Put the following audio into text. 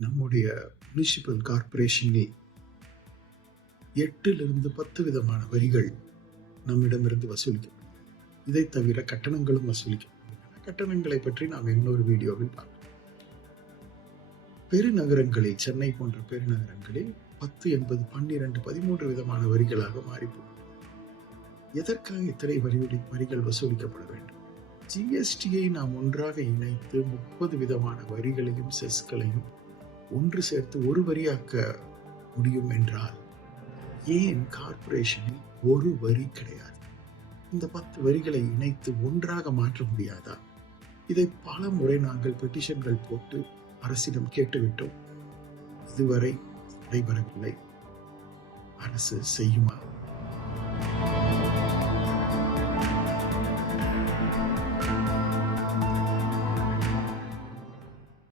நம்முடைய முனிசிபல் கார்பரேஷனில் எட்டிலிருந்து பத்து விதமான வரிகள் நம்மிடமிருந்து வசூலிக்கப்படும். இதை தவிர கட்டணங்களும் வசூலிக்கப்படுகின்றன கட்டணங்களை பற்றி நாம் இன்னொரு வீடியோவில் பார்க்கலாம் பெருநகரங்களில் சென்னை போன்ற பெருநகரங்களில் பத்து என்பது பன்னிரண்டு பதிமூன்று விதமான வரிகளாக மாறிப்போகும். எதற்காக இத்தனை வரி வரிகள் வசூலிக்கப்பட வேண்டும்? ஜிஎஸ்டியை நாம் ஒன்றாக இணைத்து முப்பது விதமான வரிகளையும் செஸ்களையும் ஒன்று சேர்த்து ஒரு வரியாக்க முடியும் என்றால் ஏன் கார்ப்பரேஷனில் ஒரு வரி கிடையாது? இந்த பத்து வரிகளை இணைத்து ஒன்றாக மாற்ற முடியாதா? இதை பல முறை நாங்கள் பெட்டிஷன்கள் போட்டு அரசிடம் கேட்டுவிட்டோம். இதுவரை நடைபெறவில்லை. அரசு செய்யுமா?